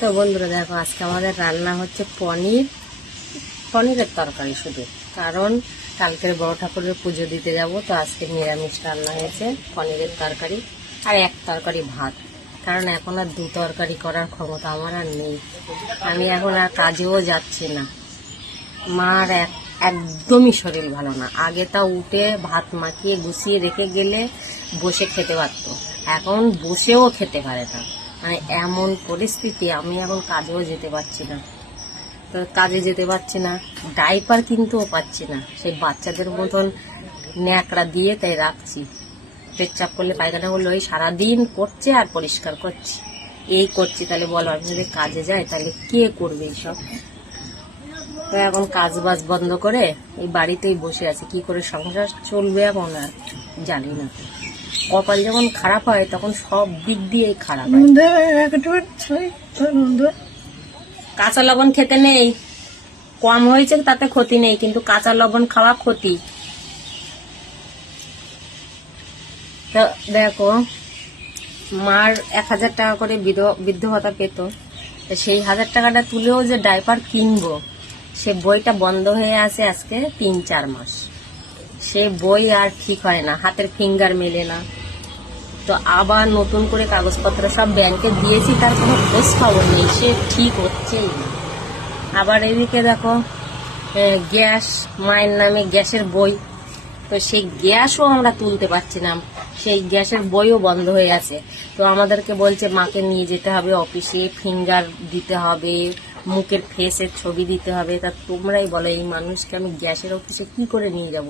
তো বন্ধুরা দেখো, আজকে আমাদের রান্না হচ্ছে পনিরের তরকারি শুধু। কারণ কালকের বড় ঠাকুরের পুজো দিতে যাব, তো আজকে নিরামিষ রান্না হয়েছে পনিরের তরকারি আর এক তরকারি ভাত। কারণ এখন আর দু তরকারি করার ক্ষমতা আমার আর নেই। আমি এখন আর কাজেও যাচ্ছি না। মার একদমই শরীর ভালো না। আগে তা উঠে ভাত মাখিয়ে গুছিয়ে রেখে গেলে বসে খেতে পারত, এখন বসেও খেতে পারে না। মানে এমন পরিস্থিতি, আমি এখন কাজেও যেতে পারছি না। তো কাজে যেতে পারছি না, ডাইপার কিনতেও পাচ্ছি না। সেই বাচ্চাদের মতন ন্যাকড়া দিয়ে তাই রাখছি। পেচ্ছাপ করলে পায়খানা করলে ওই সারাদিন করছে আর পরিষ্কার করছি, এই করছি। তাহলে বলো, আমি যদি কাজে যাই তাহলে কে করবে এইসব? তো এখন কাজ বাজ বন্ধ করে এই বাড়িতেই বসে আছি। কি করে সংসার চলবে এখন আর জানি না। কপাল যখন খারাপ হয় তখন সব দিক দিয়েই খারাপ হয়। কাঁচা লবণ খেতে নেই, কম হয়েছে তাতে ক্ষতি নেই, কিন্তু কাঁচা লবণ খাওয়া ক্ষতি। তো দেখো, মার 1000 টাকা করে বৃদ্ধ ভাতা পেত, সেই 1000 টাকাটা তুলেও যে ডাইপার কিনবো, সে বইটা বন্ধ হয়ে আছে আজকে 3-4 মাস। সে বই আর ঠিক হয় না, হাতের ফিঙ্গার মেলে না। তো আবার নতুন করে কাগজপত্র সব ব্যাংকে দিয়েছি, তার কোনো খোঁজ খবর নেই, সে ঠিক হচ্ছেই না। আবার এদিকে দেখো, গ্যাস, মায়ের নামে গ্যাসের বই, তো সেই গ্যাসও আমরা তুলতে পারছি না, সেই গ্যাসের বইও বন্ধ হয়ে আছে। তো আমাদেরকে বলছে মাকে নিয়ে যেতে হবে অফিসে, ফিঙ্গার দিতে হবে, মুখের ফেসের ছবি দিতে হবে। তা তোমরাই বলো, এই মানুষকে আমি গ্যাসের অফিসে কি করে নিয়ে যাব?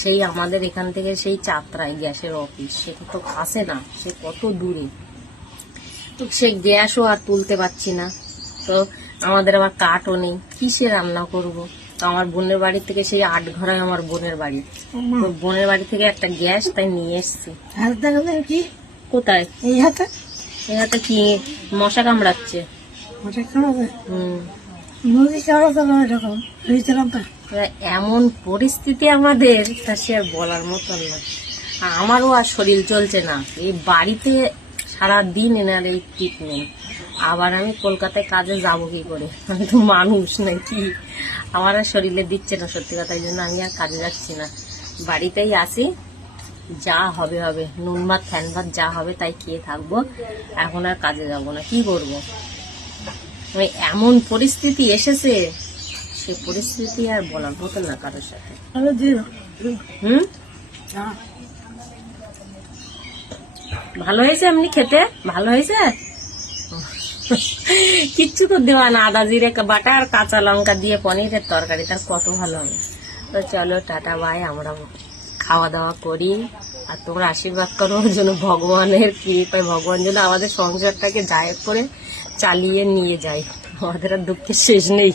সেই আমাদের এখান থেকে সেই চাত্রায় গ্যাসের অফিস, সেটা তো আসে না, সে কত দূরে। তো সেই গ্যাসও আর তুলতে পারছি না। তো আমাদের আবার কাঠও নেই, কিসে রান্না করব? তো আমার বোনের বাড়ি থেকে, সেই 8 ঘরায় আমার বোনের বাড়ি, তো বোনের বাড়ি থেকে একটা গ্যাস তাই নিয়ে এসছি। কি কোথায়? এই হাতে এই হাতে কি মশা কামড়াচ্ছে? এমন পরিস্থিতি আমাদের, তা সে আর বলার মতন না। আমারও আর শরীর চলছে না, এই বাড়িতে সারাদিন এনার এই ট্রিটমেন্ট। আবার আমি কলকাতায় কাজে যাব কি করে? আমি তো মানুষ নাকি? আমার আর শরীরে দিচ্ছে না সত্যি কথা, এই জন্য আমি আর কাজে যাচ্ছি না, বাড়িতেই আসি। যা হবে হবে, নুন ভাত ফ্যান ভাত যা হবে তাই খেয়ে থাকবো। এখন আর কাজে যাব না, কি করবো? এমন পরিস্থিতি এসেছে, সে পরিস্থিতি আর বলার মতো না কারোর সাথে। ভালো হয়েছে এমনি খেতে? ভালো হয়েছে? কিচ্ছু তো দেওয়া না, আদা জিরে বাটা আর কাঁচা লঙ্কা দিয়ে পনিরের তরকারি, তার কত ভালো হবে। তো চলো, টাটা বাই, আমরা খাওয়া দাওয়া করি। আর তোমরা আশীর্বাদ করো যেন ভগবানের কৃপায়, ভগবান যেন আমাদের সংসারটাকে জায়গ করে চালিয়ে নিয়ে যায়। আমাদের আর দুঃখের শেষ নেই।